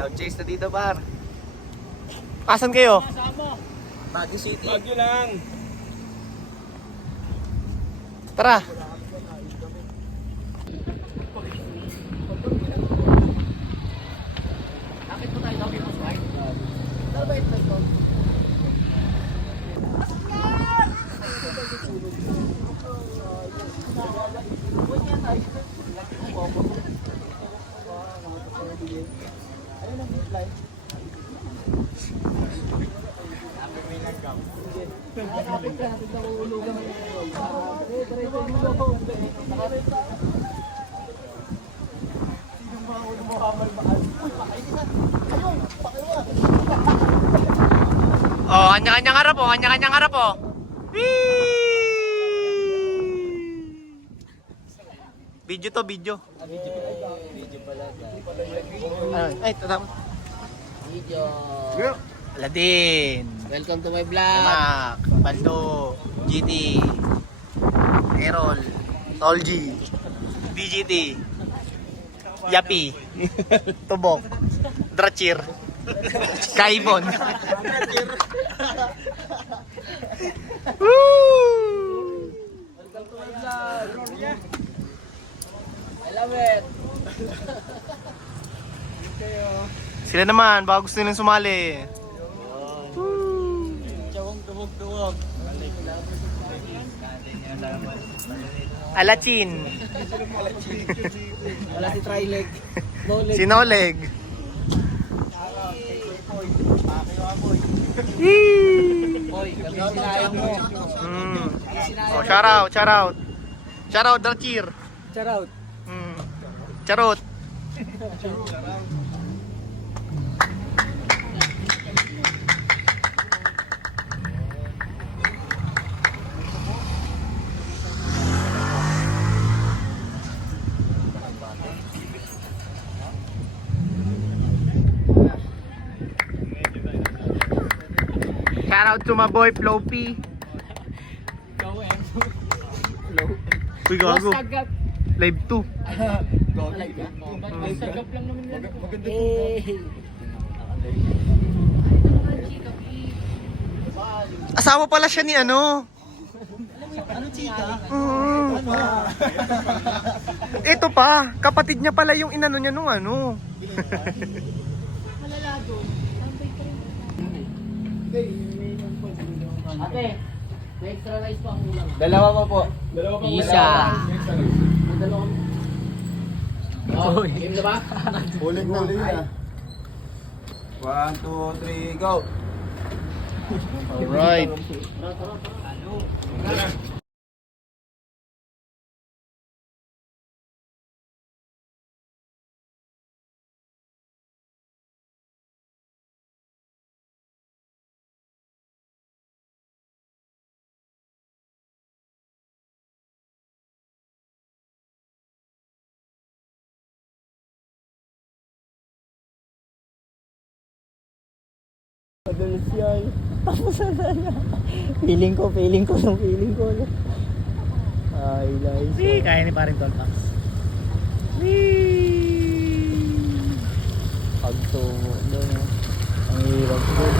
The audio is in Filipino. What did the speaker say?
Cloud Chase na dito, par. Asan kayo? Baguio City. Baguio lang. Tara. Oh, kanya-kanyang harap po, kanya-kanyang harap po. Video to, video. Video pala. Ay, tatama. Video. Aladin. Welcome to my vlog. Mac, Baldo, GT, Errol, Solji, BGT, Yapi, Tubok, Drachir, Kaibon. Woo! Welcome to my vlog. I love it. Sila naman, baka gusto nilang sumali. Chawang tumog-tumog. Alachin, Wala si Trileg. No leg. Sinoleg. Hoy, kami sinayang mo. Oh, shout out, shout out. Shout out, Drachir. Shout out. Charot. Shout out to my boy Floppy. Uy, gago. Live 2. Sagap lang naman yan. Asawa pala siya ni ano. Ano chika? Ito pa, kapatid niya pala yung inano niya nung ano. Ate, may extra rice pa ang ulam. Dalawa pa po. Isa. Oh, game na ba? Huling na. 1, 2, 3, go. Alright. Madalas yan. Tapos na na. Feeling ko. Ay, nice. Kaya ni paring Tolpax. Pagtungo doon. Ang hirap doon.